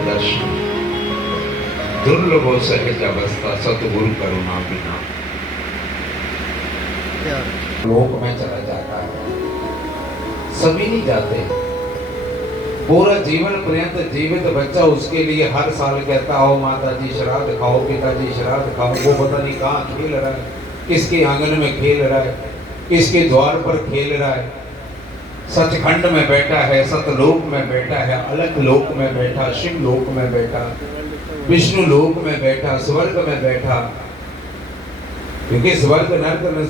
दर्शन दुर्लभ सहज अवस्था सतगुरु करुणा बिना लोक में चला जाता है। सभी नहीं जाते। पूरा जीवन पर्यंत जीवित बच्चा उसके लिए हर साल कहता हो माता जी श्राद्ध खाओ, पिताजी श्राद्ध खाओ। वो पता नहीं कहाँ खेल रहा है, किसके आंगन में खेल रहा है, किसके द्वार पर खेल रहा है। सचखंड में बैठा है, सतलोक में बैठा है, अलग लोक में बैठा, शिव लोक में बैठा, विष्णु लोक में बैठा, स्वर्ग में बैठा। क्योंकि स्वर्ग नरक में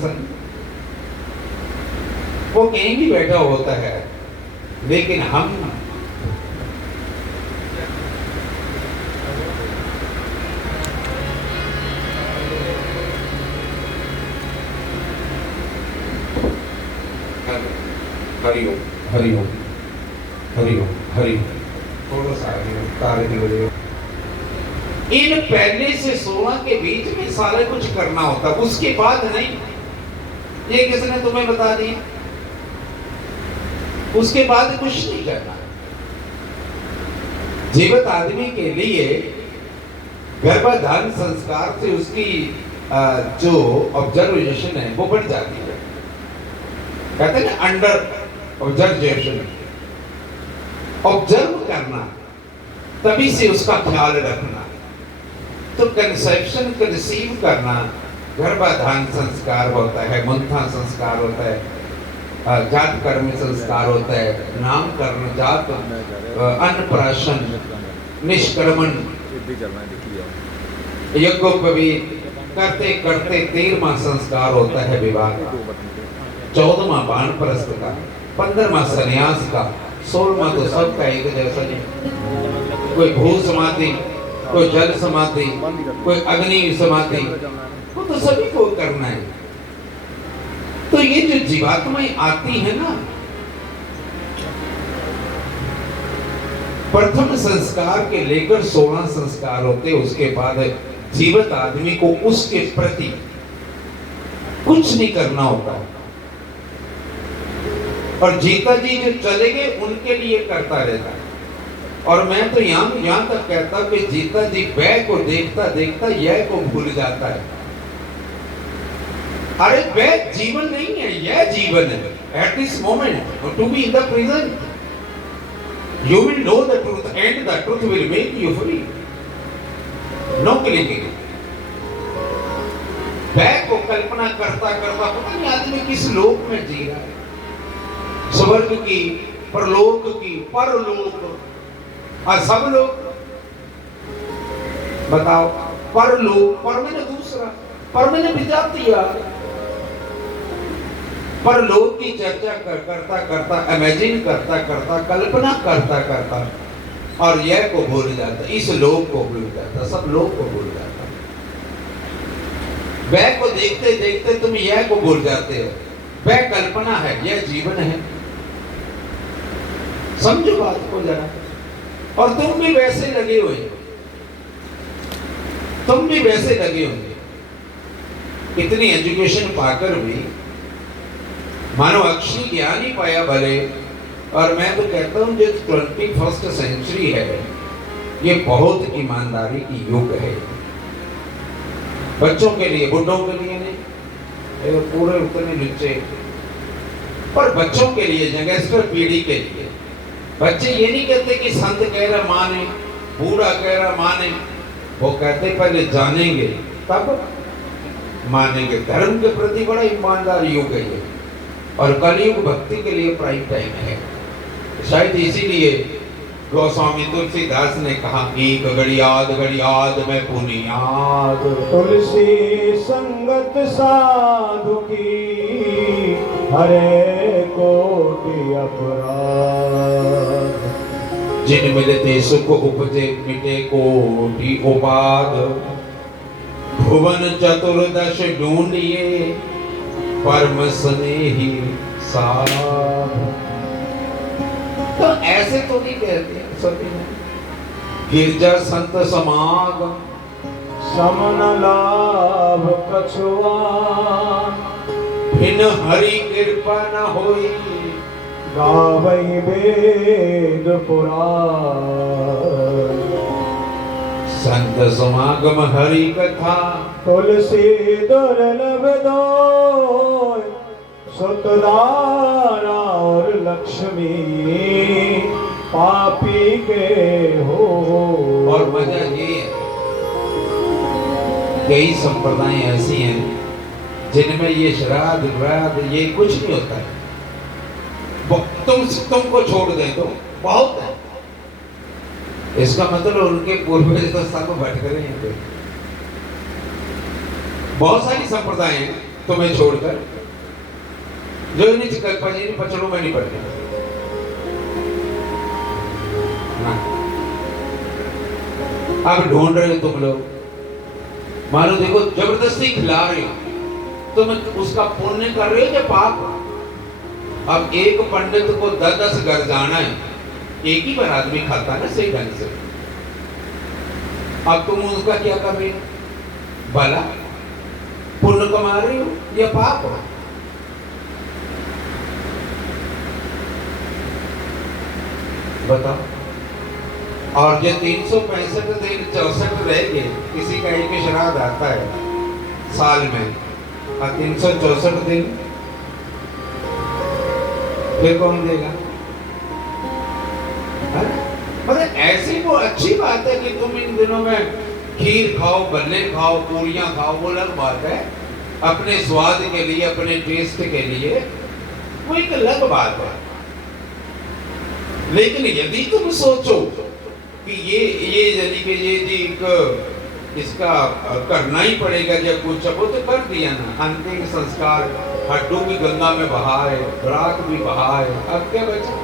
वो कहीं भी बैठा होता है, लेकिन हम हरिओम हरिओम हरिओम हरिओम थोड़ा सा तारे की इन पहले से 16 के बीच में सारा कुछ करना होता, उसके बाद नहीं। ये किसने तुम्हें बता दिया? उसके बाद कुछ नहीं करना। जीवित आदमी के लिए गर्भाधान संस्कार से उसकी जो ऑब्जर्वेशन है वो बढ़ जाती है। कहते हैं ना अंडर ऑब्जर्वेशन, ऑब्जर्व करना, तभी से उसका ख्याल रखना। तो कंसेप्शन कंसीव करना गर्भाधान संस्कार होता है, मंथन संस्कार होता है, जात कर्म संस्कार होता है, नामकरण, जात अन्नप्राशन, निष्क्रमण, यज्ञोपवीत करते करते 13वां संस्कार होता है विवाह का, 14वां वानप्रस्थ का, 15वां संन्यास का, 16वां तो सबका एक जैसा नहीं। कोई भू समाधि, कोई जल समाधि, कोई अग्नि समाधि, वो तो सभी को करना है। तो ये जो जीवात्माएं आती है ना, प्रथम संस्कार के लेकर 16 संस्कार होते, उसके बाद जीवित आदमी को उसके प्रति कुछ नहीं करना होता। और जीता जी जो चले गए उनके लिए करता रहता है। और मैं तो यहां तक कहता कि जीता जी वह को देखता देखता यह को भूल जाता है। अरे वह जीवन नहीं है, यह जीवन है। At this moment, to be in the present, you will know the truth, and the truth will make you free. No clinging. वह को कल्पना करता करता पता नहीं आदमी किस लोक में जी रहा है, स्वर्ग की, परलोक की, परलोक, सब लोग बताओ। परलोक, पर मैंने दूसरा, पर मैंने विजातीय, परलोक की चर्चा करता करता, इमेजिन करता करता, कल्पना करता करता, और यह को भूल जाता, इस लोक को भूल जाता, सब लोक को भूल जाता। वह को देखते देखते तुम यह को भूल जाते हो। वह कल्पना है, यह जीवन है। समझो बात को जरा। और तुम भी वैसे लगे हुए, तुम भी वैसे लगे होंगे। इतनी एजुकेशन पाकर भी मानो अक्षय ज्ञान ही पाया भले। और मैं तो कहता हूं जो 21st सेंचुरी है, ये बहुत ईमानदारी की युग है। बच्चों के लिए, बुढ़ों के लिए नहीं, पूरे उतने नीचे, पर बच्चों के लिए, यंगस्टर पीढ़ी के लिए। बच्चे ये नहीं कहते कि संत कह रहा माने, बूढ़ा कह रहा माने। वो कहते पहले जानेंगे तब मानेंगे। धर्म के प्रति बड़ा ईमानदार युग है ये। और कलयुग भक्ति के लिए प्राइम टाइम है। शायद इसीलिए गोस्वामी तुलसीदास ने कहा, एक घड़ियाद में पुनियाद, तुलसी संगत साधु की हरे कोटि अपराध, जिन मिलते सुख उपजे मिटे कोटि उपाद, भुवन चतुर्दश ढूंढिए परम स्नेही साध। तो ऐसे तो नहीं कहते सभी ने। गिरजा संत समागम समन लाभ कछुआन, बिन हरि कृपा न होई गावई वेद पुराण। संत समागम हरि कथा, तुलसी दुर्लभ दोय, सुतदारा और लक्ष्मी पापी के हो। और मजा ये है, कई संप्रदाय ऐसी हैं जिनमें ये श्राद्ध व्राद्ध ये कुछ नहीं होता है। तुमको छोड़ दे तो बहुत है। इसका मतलब उनके पूर्वज तो सब भटक रहे हैं। बहुत सारी संप्रदाय हैं तुम्हें छोड़कर जो इन्हीं पचड़ों में नहीं पड़ते। अब ढूंढ रहे हो तुम लोग, मानो देखो जबरदस्ती खिला रहे हो, तुम उसका पुण्य कर रहे हो या पाप। अब एक पंडित को 10-10 घर जाना है, एक ही बार आदमी खाता है ना सही ढंग से। अब तुम उसका क्या कर रहे हो? भला पुण्य कमा रहे हो या पाप? बताओ। और जो 365 दिन 64 रह गए, किसी का एक श्राद्ध आता है साल में, और 364 दिन फिर कौन देगा? मतलब ऐसी वो अच्छी बात है कि तुम इन दिनों में खीर खाओ, बल्ले खाओ, पूरियां खाओ, वो अलग बात है। अपने स्वाद के लिए, अपने टेस्ट के लिए वो एक अलग बात है। लेकिन यदि तुम सोचो कि ये यदि कि ये जी इसका करना ही पड़ेगा जब कुछ, वो तो कर दिया ना। अंतिम संस्कार हड्डू भी गंगा में बहाए, राख भी बहाए, अब क्या बचा?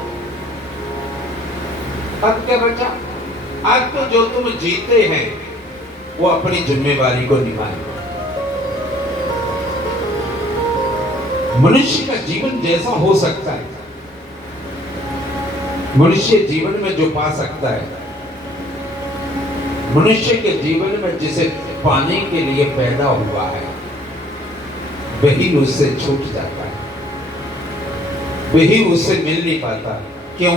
अब क्या बचा? आज तो जो तुम जीते हैं वो अपनी जिम्मेवारी को निभाएं। मनुष्य का जीवन जैसा हो सकता है, मनुष्य जीवन में जो पा सकता है, मनुष्य के जीवन में जिसे पाने के लिए पैदा हुआ है, वही उससे छूट जाता है, वही उससे मिल नहीं पाता। क्यों?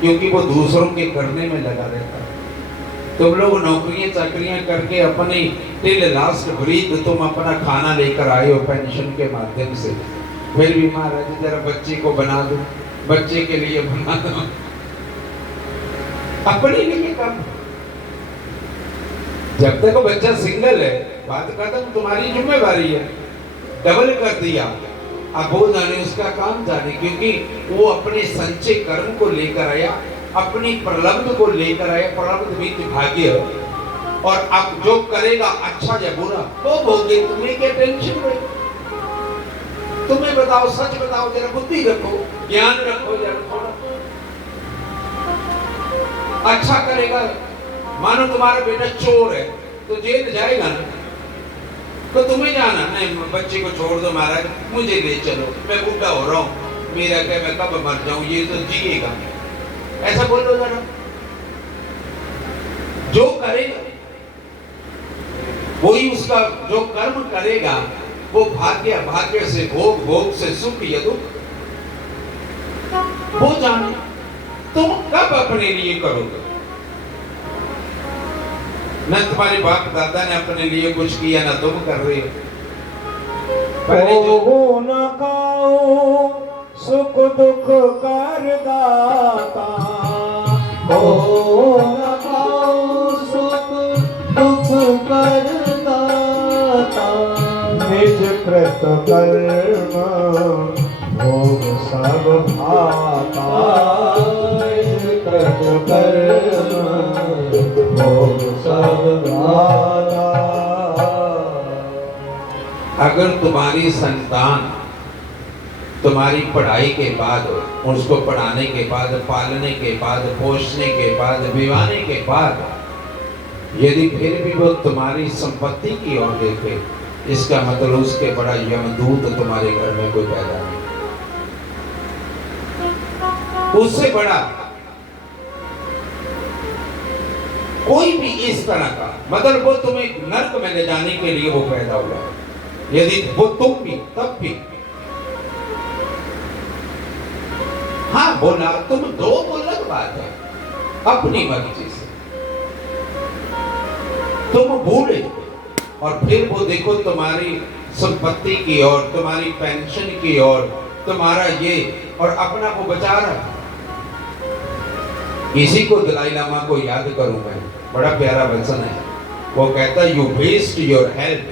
क्योंकि वो दूसरों के करने में लगा रहता है। तुम लोग नौकरियां चाकरियां करके अपनी टिल लास्ट ब्रीथ तुम अपना खाना लेकर आए हो पेंशन के माध्यम से, फिर भी महाराज जरा बच्चे को बना दो, बच्चे के लिए बना दो, अपने लिए कम। जब तक बच्चा सिंगल है, बात खत्म, तुम्हारी जिम्मेवारी है। डबल कर दिया, अब वो जाने उसका काम जाने, क्योंकि वो अपने संचय कर्म को लेकर आया, अपनी प्रलब्ध को लेकर आया, प्रलब्ध भी भाग्य, और अब जो करेगा अच्छा या बुरा वो भोगे। तुम्हें क्या टेंशन है? तुम्हें बताओ, सच बताओ, जरा बुद्धि रखो, ज्ञान रखो जरा थोड़ा। अच्छा करेगा, मानो तुम्हारा बेटा चोर है तो जेल जाएगा ना, तो तुम्हें जाना नहीं, बच्चे को छोड़ दो महाराज, मुझे ले चलो, मैं बूढ़ा हो रहा हूं, मेरा क्या, मैं कब मर जाऊं, ये तो जिएगा। ऐसा बोलो जरा। जो करेगा वही उसका, जो कर्म करेगा वो भाग्य, भाग्य से भोग, भोग से सुख या दुख वो जाने। तुम कब अपने लिए करोगे? न तुम्हारे बाप दादा ने अपने लिए कुछ किया, ना तुम कर रहे हो। हो न खाओ सुख दुख कर दाता, हो न खाओ सुख दुख कर दाता, निज कृत कर्म भोग सब भाता, निज कृत कर्म भोग सब भाता। अगर तुम्हारी संतान तुम्हारी पढ़ाई के बाद, उसको पढ़ाने के बाद, पालने के बाद, पोषने के बाद, विवाहने के बाद, यदि फिर भी वो तुम्हारी संपत्ति की ओर देखे, इसका मतलब उसके बड़ा यमदूत तुम्हारे घर में कोई पैदा नहीं। उससे बड़ा कोई भी इस तरह का, मतलब वो तुम्हें नर्क में ले जाने के लिए वो पैदा हुआ है। यदि वो तुम भी, तब भी हाँ बोला तुम दो, तो अलग बात है, अपनी मर्जी से। तुम भूले और फिर वो देखो तुम्हारी संपत्ति की और तुम्हारी पेंशन की और तुम्हारा ये और अपना को बचा रहा है। इसी को दलाई लामा को याद करूं मैं, बड़ा प्यारा वचन है। वो कहता है, you waste your health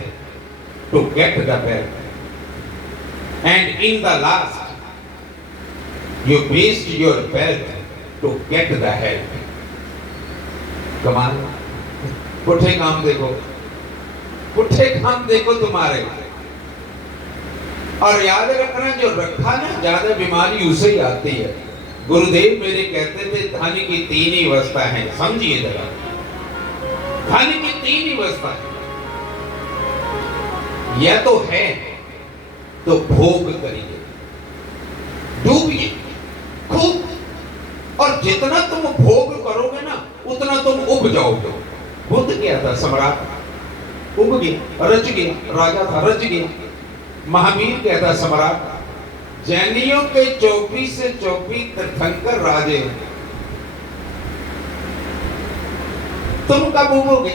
to get the wealth and in the last you waste your wealth to get the health. कमाल। पुठे काम देखो, पुठे काम देखो तुम्हारे। और याद रखना, जो रखा ना ज्यादा बीमारी उसे ही आती है। गुरुदेव मेरे कहते थे धन की तीन ही अवस्था है, समझिए जरा। धन की तीन ही अवस्था है, यह तो है तो भोग करिए, डूबिए खूब, और जितना तुम भोग करोगे ना उतना तुम उब जाओगे। बुद्ध क्या था? सम्राट, उब गया, रच गया, राजा था, रच गया। महावीर कहता सम्राट। जैनियों के 24 से 24 तीर्थंकर राजे। तुम कब उबोगे?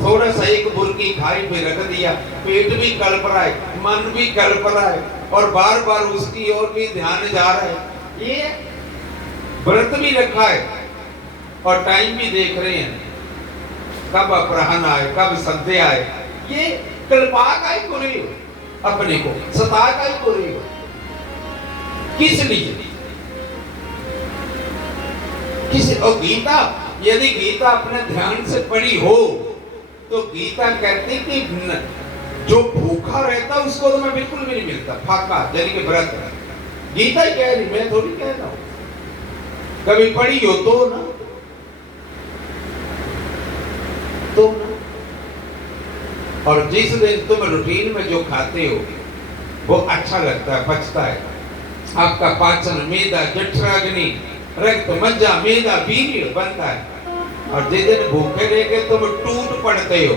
थोड़ा सा एक बुर्की खाई पे रख दिया, पेट भी कल्प रहा है, मन भी कल्प रहा है, और बार बार उसकी ओर भी ध्यान जा रहा है। ये व्रत भी रखा है और टाइम भी देख रहे हैं, कब अपराह्न आए, कब संध्या आए। ये कल्पा का ही रही हो, अपने को सता का ही रही हो। किस लिए? किस? और गीता, यदि गीता अपने ध्यान से पढ़ी हो तो गीता कहती कि जो भूखा रहता उसको तो मैं बिल्कुल भी नहीं मिलता, फाका यानी कि व्रत। गीता ही कह रही, मैं थोड़ी कह रहा हूं। कभी पढ़ी हो तो ना, तो ना। और जिस दिन तुम रूटीन में जो खाते हो वो अच्छा लगता है, पचता है, आपका पाचन, मेदा, जठराग्नि, रक्त, मज्जा, मेदा, वीर्य बनता है। और जिस दिन भूखे रह के तुम टूट पड़ते हो,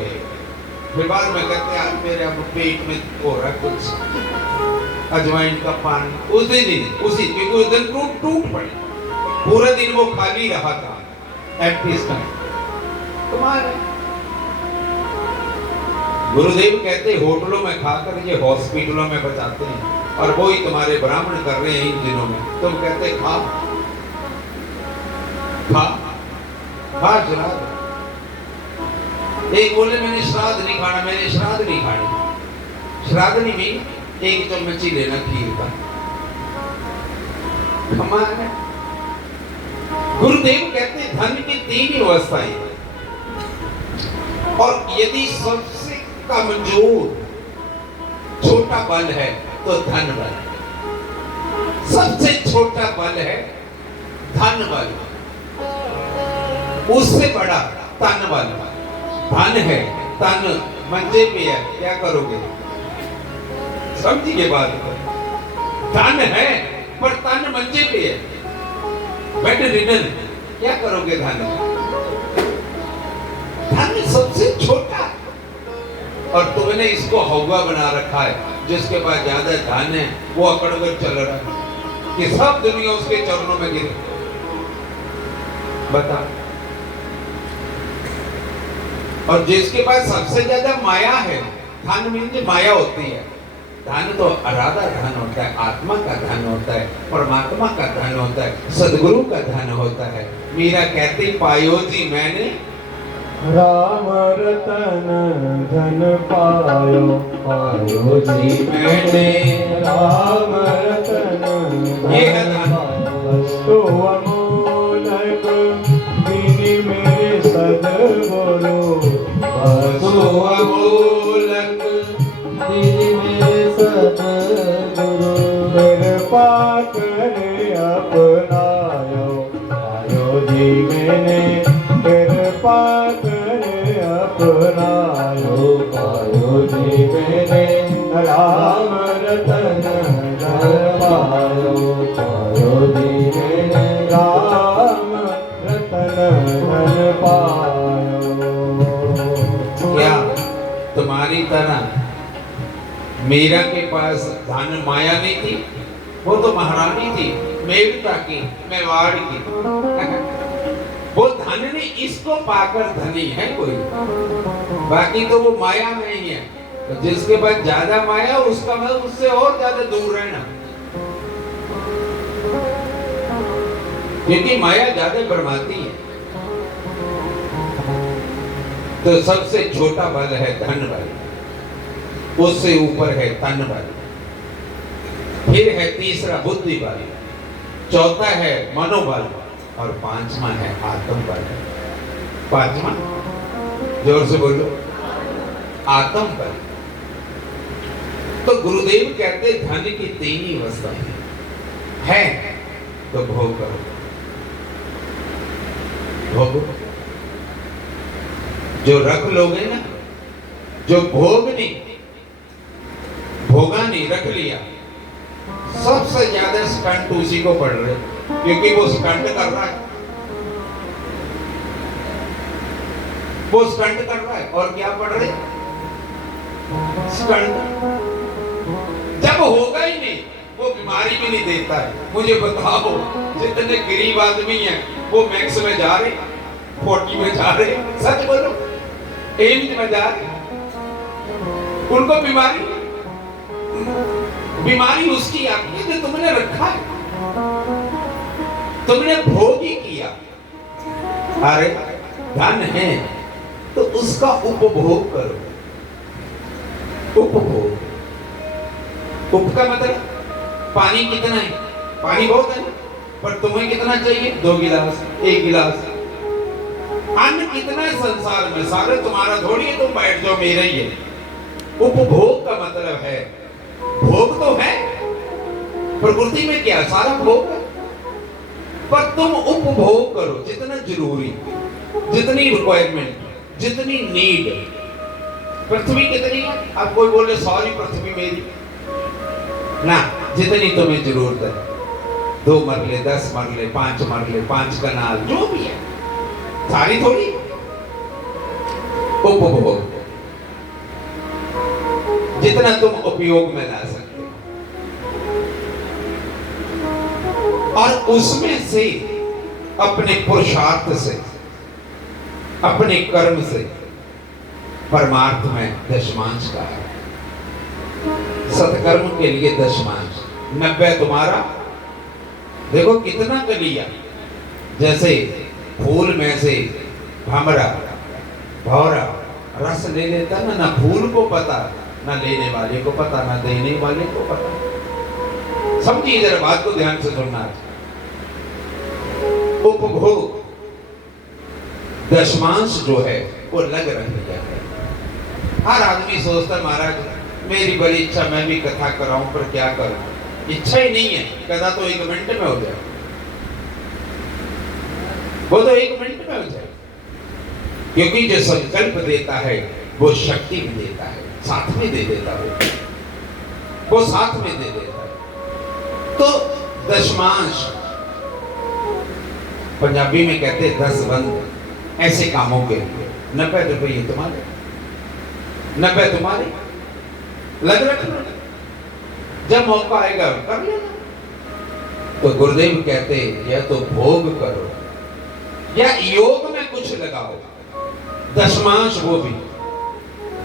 फिर बाद में कहते हैं आज मेरे अब पेट में हो रहा कुछ, अजवाइन का पानी। उस दिन ही, क्योंकि उस दिन टूट पड़े, पूरा दिन वो खाली रहा था, एम्प्टी स्टमक। तुम्हारे गुरुदेव कहते होटलों में खाकर ये हॉस्पिटलों में बचाते हैं, और वो ही तुम्हारे ब्राह्मण कर रहे हैं इन दिनों में। तुम कहते खा खा खा श्राद्ध। एक बोले मैंने श्राद्ध नहीं खाना, मैंने श्राद्ध नहीं खानी। श्राद्ध नहीं भी एक चम्मच ही लेना खीर का। हमारे गुरुदेव कहते धन की तीन ही अवस्थाएं, और यदि सबसे कमजोर छोटा बल है तो धन बल। सबसे छोटा बल है धन बल, उससे बड़ा तन बल। धन है, तन मंजे पे है, क्या करोगे? समझिए बात को। धन है पर तन मंजे पे है, बेड रिडन, क्या करोगे? धन धन सबसे छोटा, और तुमने इसको हवा बना रखा है। जिसके पास ज्यादा धन है वो अकड़कर चल रहा है कि सब दुनिया उसके चरणों में गिरे। बता। और जिसके पास सबसे ज्यादा माया है, धन मीन्स माया होती है। धन तो अराधा धन होता है, आत्मा का धन होता है, परमात्मा का धन होता है, सदगुरु का धन होता है। मीरा कहती पायो जी मैंने राम रतन धन पायो, पायो जी मैंने राम रतन धन पायो। तो अमोलक दीनी मेरे सदगुरु, तो अमोलक दीनी मेरे सदगुरु। कृपा करे अपनायो, पायो जी मैंने कृपा करे अपनायो, पायो जी मैंने राम रतन धन पायो, पायो जी मैंने राम रतन धन पायो। क्या तुम्हारी तरह मीरा के पास धन माया नहीं थी? वो तो महारानी थी, मेवता की, मेवाड़ की। वो धन धन ने इसको पाकर धनी है कोई, बाकी तो वो माया नहीं है। तो जिसके पास ज्यादा माया उसका मतलब उससे और ज्यादा दूर रहना, क्योंकि माया ज्यादा बरमाती है। तो सबसे छोटा बल है धन बल, उससे ऊपर है तन बल, फिर है तीसरा बुद्धि बल, चौथा है मनोबल और पांचवा है आत्म बल। पांचवा जोर से बोलो, आत्म बल। तो गुरुदेव कहते धन की तीन ही अवस्थाएं है, तो भोग करो, भोग जो रख लोगे ना, जो भोग नहीं भोगा नहीं रख लिया, सबसे ज्यादा स्टंट उसी को पड़ रहे, क्योंकि वो स्टंट कर रहा है, वो स्टंट कर रहा है। और क्या पड़ रहे? स्टंट। जब होगा ही नहीं, वो बीमारी भी नहीं देता है। मुझे बताओ, जितने गरीब आदमी हैं वो मैक्स में जा रहे, 40 में जा रहे, सच बोलो, एम्स में जा रहे, उनको बीमारी उसकी आती है जो तुमने रखा है, तुमने भोग ही किया। अरे धन है तो उसका उपभोग करो। उपभोग, उप का मतलब पानी कितना है? पानी बहुत है, पर तुम्हें कितना चाहिए? 2 गिलास, 1 गिलास। अन्न कितना है संसार में? सारे तुम्हारा थोड़ी है, तुम बैठ जाओ मेरा ही है। उपभोग का मतलब है, भोग तो है, प्रकृति में क्या सारा भोग है, पर तुम उपभोग करो जितना जरूरी, जितनी रिक्वायरमेंट, जितनी नीड। पृथ्वी कितनी है? अब कोई बोले सॉरी पृथ्वी मेरी ना, जितनी तुम्हें जरूरत है, 2 मरले, 10 मरले, 5 मरले, 5 कनाल, जो भी है, सारी थोड़ी। उपभोग जितना तुम उपयोग में ला सकते, और उसमें से अपने पुरुषार्थ से, अपने कर्म से परमार्थ में दशमांश का है। सत्कर्म के लिए दशमांश 90 तुम्हारा। देखो कितना कलिया, जैसे फूल में से भमरा भौरा रस ले लेता ना फूल को पता, ना लेने वाले को पता, ना देने वाले को पता। समझिए जरा बात को ध्यान से सुनना। उपभोग दशमांश जो है वो लग रही है। हर आदमी सोचता है महाराज मेरी बड़ी इच्छा, मैं भी कथा कराऊं, पर क्या करूं, इच्छा ही नहीं है। कथा तो 1 मिनट में हो जाए, वो तो 1 मिनट में हो जाए, क्योंकि जो संकल्प देता है वो शक्ति भी देता है, साथ में दे देता है, वो साथ में दे देता है। तो दशमांश पंजाबी में कहते हैं 10 बंद ऐसे कामों के लिए। 90 रुपये तुम्हारे, 90 तुम्हारे, लग रहा, जब मौका आएगा कर लेना। तो गुरुदेव कहते या तो भोग करो या योग में कुछ लगाओ। दशमांश वो भी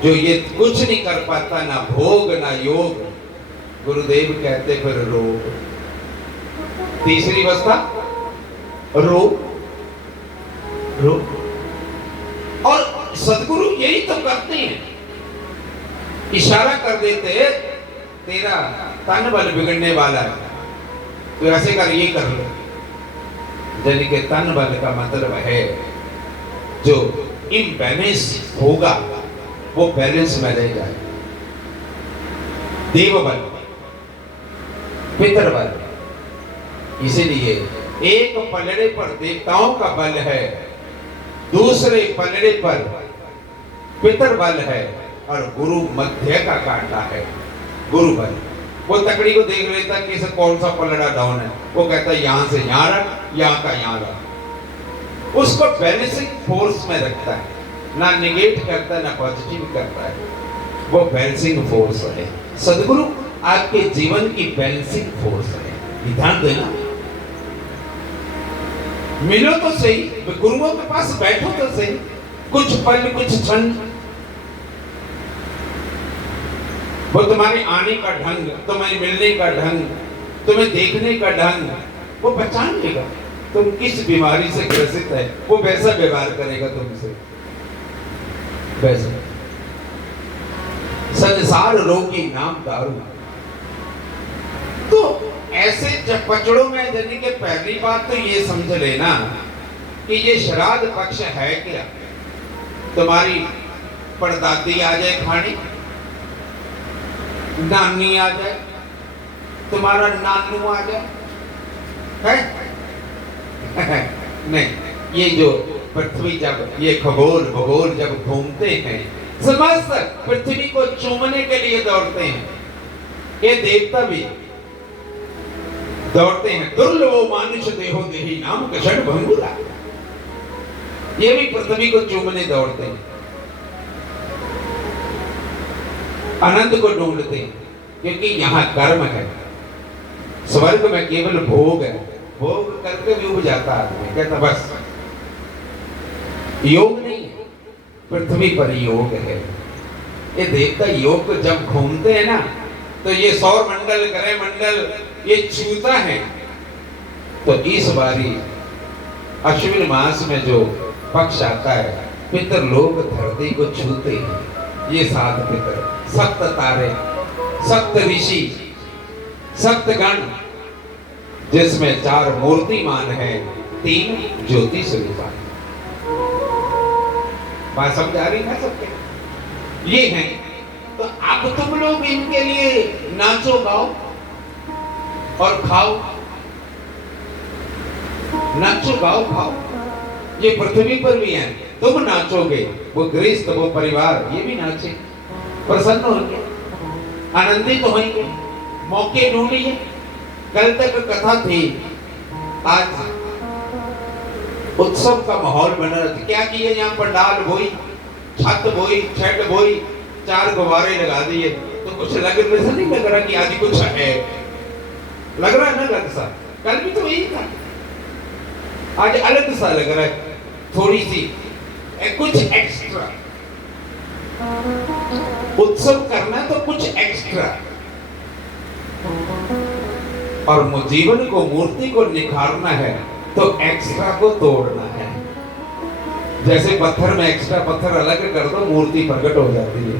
जो ये कुछ नहीं कर पाता, ना भोग ना योग, गुरुदेव कहते फिर रोग। तीसरी अवस्था रोग, रोग। और सदगुरु यही तो करते हैं, इशारा कर देते, तेरा तन बल बिगड़ने वाला है तो ऐसे कर, ये कर लो। यानी कि तन बल का मतलब है जो इम्बैलेंस होगा वो बैलेंस में रह जाए। देव बल, पितर बल, इसीलिए एक पलड़े पर देवताओं का बल है, दूसरे पलड़े पर पितर बल है, और गुरु मध्य का कांटा है, गुरु बल। वो तकड़ी को देख लेता कि इसे कौन सा पलड़ा डाउन है, वो कहता है यहां से यहां रख, यहां का यहां रख, उसको बैलेंसिंग फोर्स में रखता है, ना निगेट करता है ना पॉजिटिव करता है, वो बैलेंसिंग फोर्स है। सदगुरु आपके जीवन की बैलेंसिंग फोर्स है। ध्यान देना, मिलो तो सही, गुरुओं के पास बैठो तो सही, कुछ पल कुछ क्षण। वो तुम्हारे आने का ढंग, तुम्हें मिलने का ढंग, तुम्हें देखने का ढंग, वो पहचान लेगा तुम किस बीमारी से ग्रसित है, वो वैसा व्यवहार करेगा तुमसे। वैसा संसार रोगी नाम दारू। तो ऐसे जब पचड़ों में जाने के पहली बात तो ये समझ लेना कि ये श्राद्ध पक्ष है क्या। तुम्हारी परदादी आ जाए खाने, नानी आ जाए, तुम्हारा नानू आ जाए, है? नहीं, ये जो पृथ्वी जब ये खगोल भूगोल जब घूमते हैं, समस्त पृथ्वी को चूमने के लिए दौड़ते हैं। ये देवता भी दौड़ते हैं। दुर्लभो मानुष देहो देहि नाम कषण भंगुरा। ये भी पृथ्वी को चूमने दौड़ते हैं, आनंद को ढूंढते हैं, क्योंकि यहाँ कर्म है। स्वर्ग में केवल भोग है, भोग करके भी उब जाता आदमी, कहता बस। योग नहीं है, पृथ्वी पर योग है। ये देवता योग को जब घूमते हैं ना, तो ये सौर मंडल ग्रह मंडल ये छूता है। तो इस बारी अश्विन मास में जो पक्ष आता है, पितर लोग धरती को छूते हैं। ये 7 पितर, 7 तारे, 7 ऋषि, 7 गण, जिसमें 4 मूर्तिमान है, 3 ज्योति स्वरूप। बात समझ आ रही ना सबके? ये हैं। तो अब तुम लोग इनके लिए नाचो गाओ और खाओ, नाचो गाओ खाओ। ये पृथ्वी पर भी है, तुम नाचोगे, वो गृहस्थ वो परिवार ये भी नाचे, प्रसन्न होंगे, आनंदित होंगे, मौके ढूंढिए। कल तक कथा थी, आज उत्सव का माहौल बना रहा था। क्या किए यहाँ पंडाल बोई, छत बोई, छेद बोई, 4 गुब्बारे लगा दिए, तो कुछ लग वैसा नहीं लग रहा कि आज कुछ है। लग रहा है ना अलग सा, कल भी तो यही था, आज अलग सा लग रहा है, थोड़ी सी कुछ एक्स्ट्रा। उत्सव करना तो कुछ एक्स्ट्रा, और जीवन को मूर्ति को निखारना है तो एक्स्ट्रा को तोड़ना है। जैसे पत्थर में एक्स्ट्रा पत्थर अलग कर दो, मूर्ति प्रकट हो जाती है।